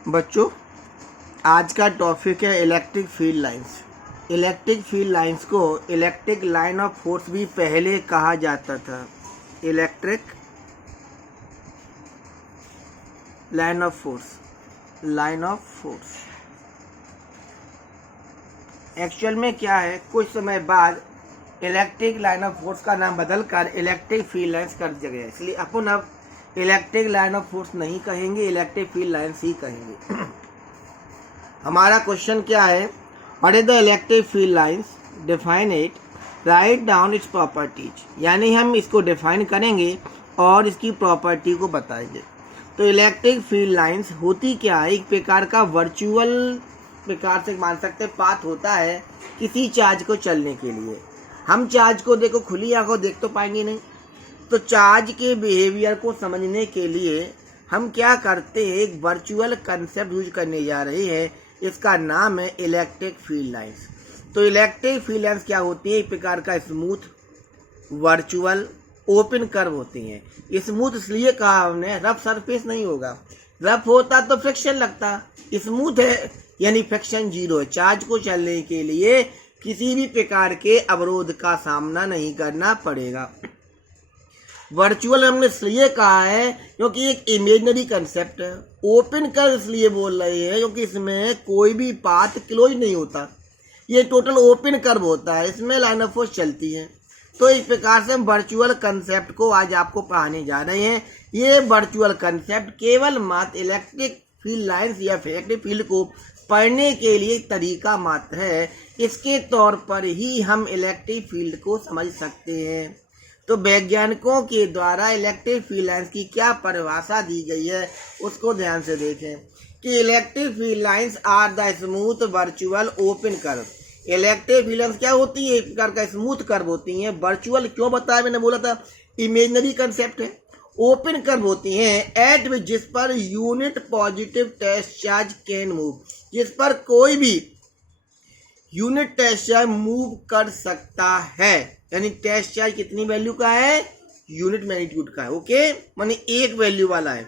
बच्चों, आज का टॉपिक है electric field lines. Electric field lines को इलेक्ट्रिक लाइन ऑफ फोर्स भी पहले कहा जाता था। Electric line of force actual में क्या है, कुछ समय बाद इलेक्ट्रिक लाइन ऑफ फोर्स का नाम बदलकर इलेक्ट्रिक फील्ड लाइंस कर दिया गया। इसलिए अपन अब इलेक्ट्रिक लाइन ऑफ फोर्स नहीं कहेंगे, इलेक्ट्रिक फील्ड लाइंस ही कहेंगे। हमारा क्वेश्चन क्या है, what is the electric field lines, define it, write down its properties. यानी हम इसको डिफाइन करेंगे और इसकी प्रॉपर्टी को बताएंगे। तो इलेक्ट्रिक फील्ड लाइंस होती क्या है, एक प्रकार का वर्चुअल प्रकार से मान सकते पाथ होता है किसी चार्ज को चलने के लिए। हम चार्ज को देखो खुली आंखों देख तो पाएंगे नहीं, तो चार्ज के बिहेवियर को समझने के लिए हम क्या करते हैं, एक वर्चुअल कंसेप्ट यूज करने जा रहे हैं। इसका नाम है इलेक्ट्रिक फील्ड लाइंस। तो इलेक्ट्रिक फील्ड लाइंस क्या होती है, एक प्रकार का स्मूथ वर्चुअल ओपन कर्व होती हैं। स्मूथ इसलिए कहा हमने, रफ सरफेस नहीं होगा, रफ होता तो फ्रिक्शन लगता, स्मूथ है यानी फ्रिक्शन जीरो है। चार्ज को चलने के लिए किसी भी प्रकार के अवरोध का सामना नहीं करना पड़ेगा। वर्चुअल हमने इसलिए कहा है क्योंकि एक इमेजिनरी कंसेप्ट है। ओपन कर्व इसलिए बोल रहे हैं क्योंकि इसमें कोई भी पाथ क्लोज नहीं होता, ये टोटल ओपन कर्व होता है, इसमें लाइन ऑफ फोर्स चलती है। तो इस प्रकार से हम वर्चुअल कंसेप्ट को आज आपको पढ़ाने जा रहे हैं। ये वर्चुअल कंसेप्ट केवल मात्र इलेक्ट्रिक फील्ड लाइंस या इलेक्ट्रिक फील्ड को पढ़ने के लिए तरीका मात्र है। इसके तौर पर ही हम इलेक्ट्रिक फील्ड को समझ सकते हैं। तो वैज्ञानिकों के द्वारा इलेक्ट्रिक फील्ड लाइंस की क्या परिभाषा दी गई है उसको ध्यान से देखें कि electric field lines are the smooth virtual open curve. Electric field lines क्या होती है, एक प्रकार का स्मूथ कर्व होती हैं। वर्चुअल क्यों बताया, मैंने बोला था इमेजिनरी कंसेप्ट है। ओपन कर्व होती हैं एट विच जिस पर unit positive test charge can move, जिस पर कोई भी यूनिट टेस्ट चार्ज मूव कर सकता है। यानी टेस्ट चार्ज कितनी वैल्यू का है, यूनिट मैग्नीट्यूड का है, ओके, माने एक वैल्यू वाला है।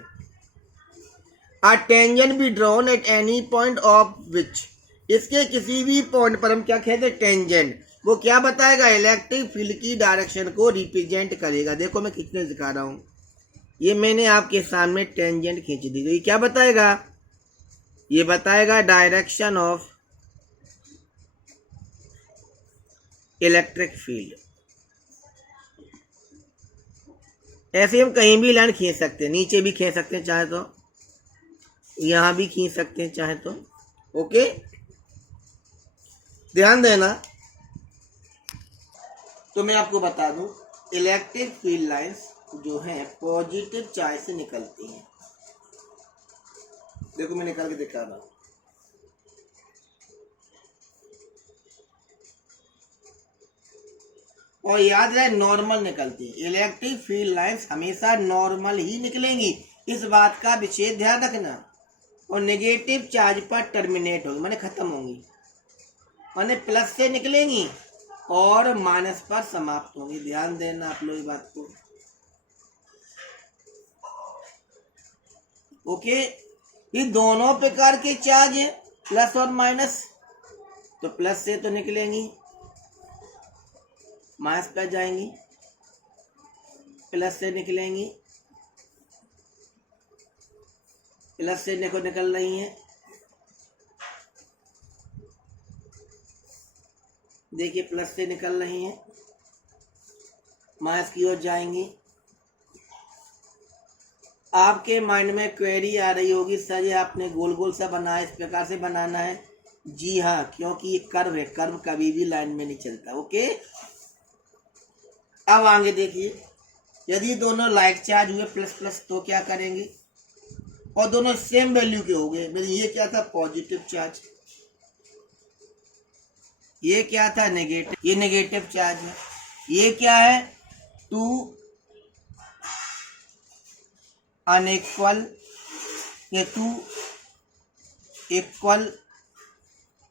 अ tangent be drawn at any point of which, इसके किसी भी पॉइंट पर हम क्या कहते हैं, टेंजेंट। वो क्या बताएगा, इलेक्ट्रिक फील्ड की डायरेक्शन को रिप्रेजेंट करेगा। देखो मैं खींचने दिखा रहा हूं, ये मैंने आपके सामने टेंजेंट खींच दी गई। क्या बताएगा, ये बताएगा डायरेक्शन ऑफ इलेक्ट्रिक फील्ड। ऐसे हम कहीं भी लाइन खींच सकते हैं, नीचे भी खींच सकते हैं चाहे तो, यहां भी खींच सकते हैं चाहे तो, ओके। ध्यान देना। तो मैं आपको बता दूं, इलेक्ट्रिक फील्ड लाइंस जो है पॉजिटिव चार्ज से निकलती हैं। देखो मैं निकाल के दिखा रहा हूं, और याद रहे नॉर्मल निकलती है। इलेक्ट्रिक फील्ड लाइंस हमेशा नॉर्मल ही निकलेंगी, इस बात का विशेष ध्यान रखना। और नेगेटिव चार्ज पर टर्मिनेट होगी, माने खत्म होंगी, माने प्लस से निकलेंगी और माइनस पर समाप्त होंगी। ध्यान देना आप लोग इस बात को, ओके। ये दोनों प्रकार के चार्ज है, प्लस और माइनस। तो प्लस से तो निकलेंगी, माइनस पर जाएंगी, प्लस से निकलेंगी, प्लस से निकल रही हैं। देखिए प्लस से निकल रही हैं, माइनस की ओर जाएंगी। आपके माइंड में क्वेरी आ रही होगी, सर ये आपने गोल गोल सा बनाया, इस प्रकार से बनाना है। जी हाँ, क्योंकि ये कर्व है, कर्व कभी भी लाइन में नहीं चलता, ओके। अब आगे देखिए, यदि दोनों लाइक चार्ज हुए प्लस प्लस तो क्या करेंगे, और दोनों सेम वैल्यू के हो गए। ये क्या था, पॉजिटिव चार्ज, ये क्या था, नेगेटिव, ये नेगेटिव चार्ज है। ये क्या है, टू अनइक्वल, ये two equal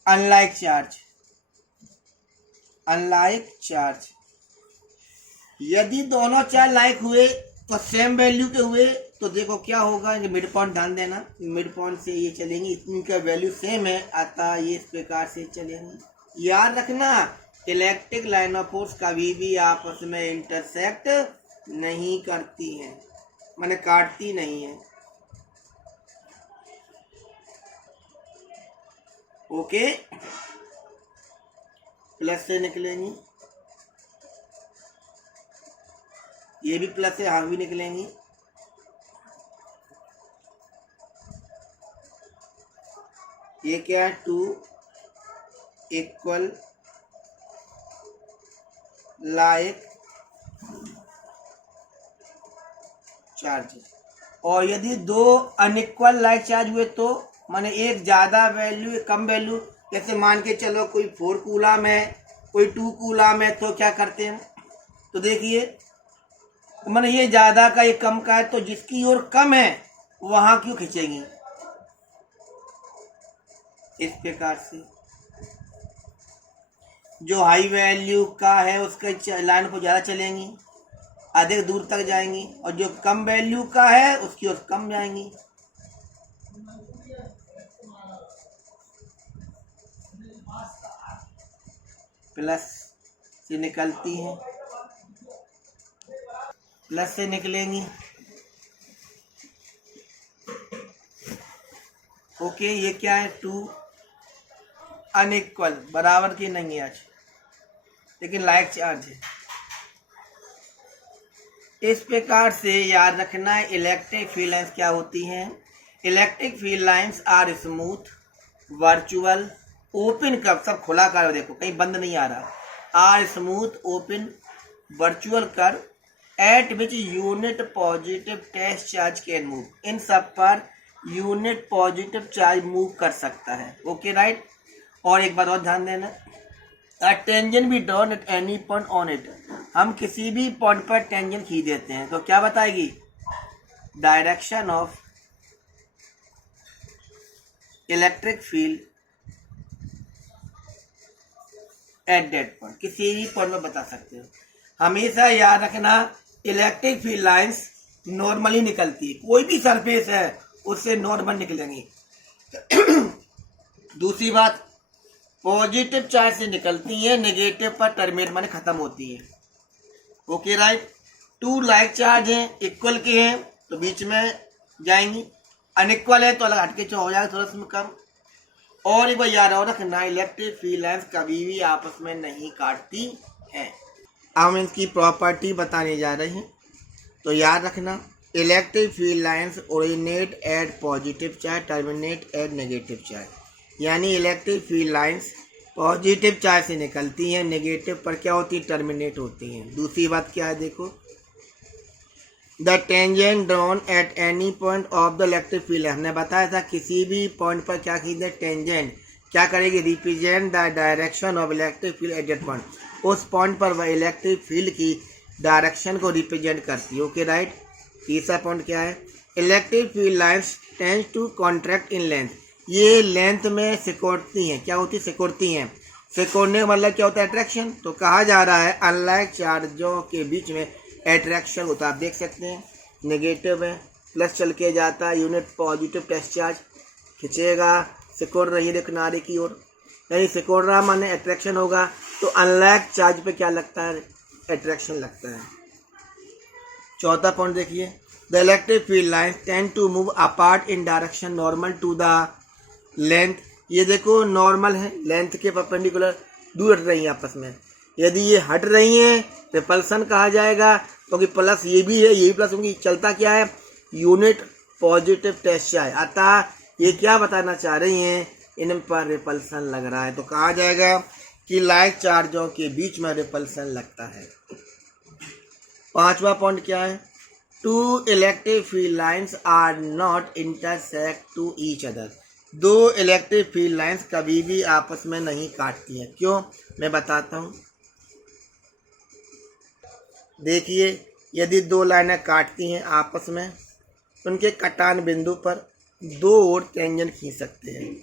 unlike charge, unlike charge. यदि दोनों चार्ज लाइक हुए तो सेम वैल्यू के हुए तो देखो क्या होगा, ये मिड पॉइंट ध्यान देना, मिड पॉइंट से ये चलेंगी, इनका वैल्यू सेम है, अतः ये इस प्रकार से चलेंगे। याद रखना इलेक्ट्रिक लाइन ऑफ फोर्स कभी भी आपस में इंटरसेक्ट नहीं करती हैं, माने काटती नहीं है। ओके, प्लस से निकलेंगी, ये भी प्लस से हाँ भी निकलेंगी। ये क्या है, 2 इक्वल लाइक चार्जेस, और यदि 2 अनइक्वल लाइक चार्ज हुए तो माने एक ज़्यादा वैल्यू एक कम वैल्यू, जैसे मान के चलो कोई 4 कूलम है कोई 2 कूलम है, तो क्या करते हैं, तो देखिए माने ये ज़्यादा का ये कम का है, तो जिसकी ओर कम है वहाँ क्यों खींचेंगी, इस प्रकार से जो हाई वैल्यू का है उसके लाइन पर ज़्यादा चलेंगी, अधिक दूर तक जाएंगी, और जो कम वैल्यू का है उसकी ओर कम जाएंगी। प्लस से निकलती हैं, प्लस से निकलेंगी। ओके, ये क्या है, 2 अनइक्वल, बराबर की नहीं है आज, लेकिन लाइक चार्ज है। इस प्रकार से याद रखना है इलेक्ट्रिक फील्ड लाइंस क्या होती हैं। Electric field lines are smooth, virtual, open curve, सब खुला कर्व देखो कहीं बंद नहीं आ रहा, are smooth open virtual curve at which unit positive test charge can move, इन सब पर यूनिट पॉजिटिव चार्ज मूव कर सकता है। Okay right. और एक बात और ध्यान देना, a tangent be drawn at any point on it, हम किसी भी पॉइंट पर टेंजेंट खींच देते हैं तो क्या बताएगी, direction of electric field at that point, किसी भी पॉइंट में बता सकते हो। हमेशा याद रखना इलेक्ट्रिक फील्ड लाइंस नॉर्मली निकलती है, कोई भी सरफेस है उससे नॉर्मल निकलेंगी। दूसरी बात, पॉजिटिव चार्ज से निकलती है, नेगेटिव पर टर्मिनेट माने खत्म होती है। Okay right. 2 लाइक चार्ज हैं, इक्वल के हैं तो बीच में जाएंगी, अनइक्वल है तो अलग हटके हो जाएगा थोड़ा सा कम। और एक बार याद रखना इलेक्ट्रिक फील्ड लाइंस कभी भी आपस में नहीं काटती हैं। अब हम इनकी प्रॉपर्टी बताने जा रहे हैं, तो याद रखना electric field lines originate at positive charge, terminate at negative charge, यानी electric field lines positive charge से निकलती हैं, नेगेटिव पर क्या होती है, टर्मिनेट होती हैं। दूसरी बात क्या है देखो, the tangent drawn at any point of the electric field, हमने बताया था किसी भी पॉइंट पर क्या खींचे, टेंजेंट क्या करेगी, represent the direction of electric field at that point, उस पॉइंट पर वह इलेक्ट्रिक फील्ड की डायरेक्शन को रिप्रेजेंट करती है। Okay right. तीसरा पॉइंट क्या है, electric field lines tends to contract in length, ये लेंथ में सिकुड़ती हैं, क्या होती है, सिकुड़ती हैं। सिकुड़ने का मतलब क्या होता है, अट्रैक्शन। तो कहा जा रहा है अनलाइक चार्जों के बीच में अट्रैक्शन होता है। आप देख सकते हैं नेगेटिव है, प्लस चल के जाता है, यूनिट पॉजिटिव टेस्ट चार्ज खिंचेगा, सिकुड़ रही है किनारे की ओर, यानी सिकुड़ रहा माने अट्रैक्शन होगा। तो अनलाइक चार्ज पे क्या लगता है, अट्रैक्शन लगता है। चौथा पॉइंट देखिए, the electric field lines tend to move apart in direction normal to the length, ये देखो नॉर्मल है, लेंथ के परपेंडिकुलर दूर हट रही है आपस में। यदि ये हट रही हैं रिपल्सन कहा जाएगा, क्योंकि प्लस ये भी है ये भी प्लस होंगी, चलता क्या है, यूनिट पॉजिटिव टेस्ट चार्ज। अतः ये क्या बताना चाह रही हैं, इन पर रिपल्सन लग रहा है, तो कहा जाएगा कि लाइक चार्जों के बीच में रिपल्सन लगता है। पांचवा पॉइंट क्या है, 2 electric field lines are not intersect to each other, 2 electric field lines कभी भी आपस में नहीं काटती हैं। क्यों, मैं बताता हूँ। देखिए यदि 2 लाइनें काटती हैं आपस में, उनके कटान बिंदु पर 2 ओर टेंजेंट खींच सकते हैं,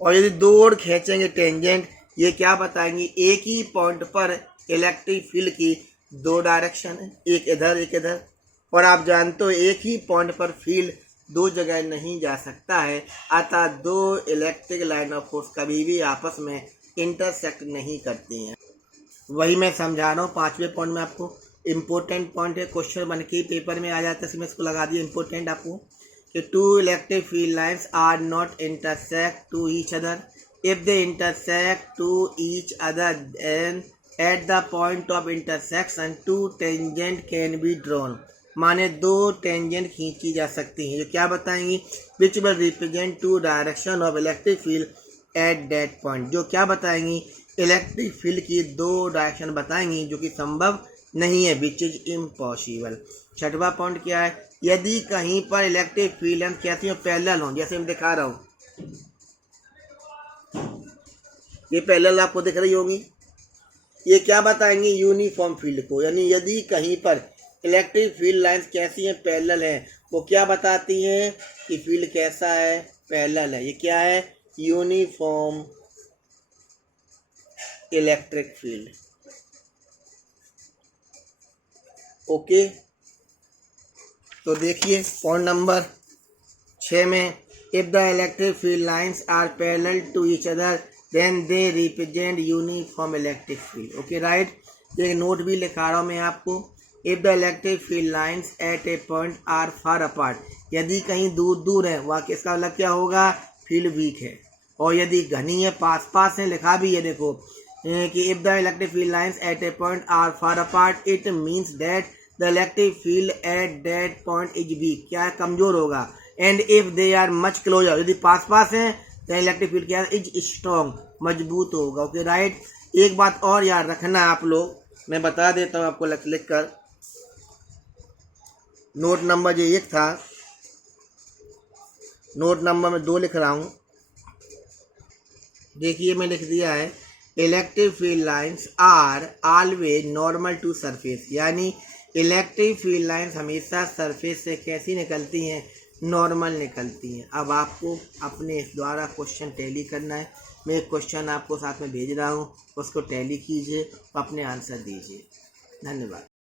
और यदि 2 ओर खींचेंगे टेंजेंट, ये क्या बताएंगी, एक ही पॉइंट पर इलेक्ट्रिक फील्ड की 2 डायरेक्शन है, एक इधर एक इधर। और आप जानते हो एक ही पॉइंट पर फील्ड दो जगह नहीं जा सकता है, अतः दो इलेक्ट्रिक लाइन ऑफ फोर्स कभी भी आपस में इंटरसेक्ट नहीं करती हैं। वही मैं समझा रहा हूँ 5वें पॉइंट में आपको। इम्पोर्टेंट पॉइंट है, क्वेश्चन बन के पेपर में आ जाता है, इसमें इसको लगा दिया इम्पोर्टेंट आपको कि two electric field lines are not intersect to each other if they intersect to each other and at the point of intersection two tangent can be drawn. माने दो टेंजेंट खींची जा सकती हैं, जो क्या बताएंगी, which will represent to direction of electric field at that point, जो क्या बताएंगी, इलेक्ट्रिक फील्ड की दो डायरेक्शन बताएंगी जो कि संभव नहीं है, विच इज इम्पॉसिबल। 6वां पॉइंट क्या है, यदि कहीं पर इलेक्ट्रिक फील्ड लेंथ कैसी हो, पैरेलल हो, जैसे मैं दिखा रहा हूँ, ये पैरेलल आपको दिख रही होगी, ये क्या बताएंगे, यूनिफॉर्म फील्ड को। यानी यदि कहीं पर इलेक्ट्रिक फील्ड लाइंस कैसी हैं, पैरेलल हैं, वो क्या बताती हैं कि फील्ड कैसा है, पैरेलल है। ये क्या है, यूनिफॉर्म इलेक्ट्रिक फील्ड। ओके, तो देखिए पॉइंट नंबर 6 में, if the electric field lines are parallel to each other then they represent uniform electric field. Okay right, एक नोट भी लिखा रहा हूँ मैं आपको। If the electric field lines at a point are far apart, यदि कहीं दूर दूर है, वहाँ किसका मतलब क्या होगा, फील्ड वीक है। और यदि घनी है, पास पास है, लिखा भी है देखो कि if the electric field lines at a point are far apart it means that the electric field at that point is weak, क्या है, कमजोर होगा। And if they are much closer, यदि पास पास है तो इलेक्ट्रिक फील्ड क्या है, इज स्ट्रॉन्ग, मजबूत होगा। ओके राइट, एक बात और याद रखना आप लोग, मैं बता देता हूँ आपको लिख कर। नोट नंबर जो 1 था, नोट नंबर में 2 लिख रहा हूँ, देखिए मैं लिख दिया है, electric field lines are always normal to surface, यानी इलेक्ट्रिक फील्ड लाइंस हमेशा सरफेस से कैसी निकलती हैं, नॉर्मल निकलती हैं। अब आपको अपने द्वारा क्वेश्चन टैली करना है, मैं एक क्वेश्चन आपको साथ में भेज रहा हूँ, उसको टैली कीजिए, अपने आंसर दीजिए। धन्यवाद।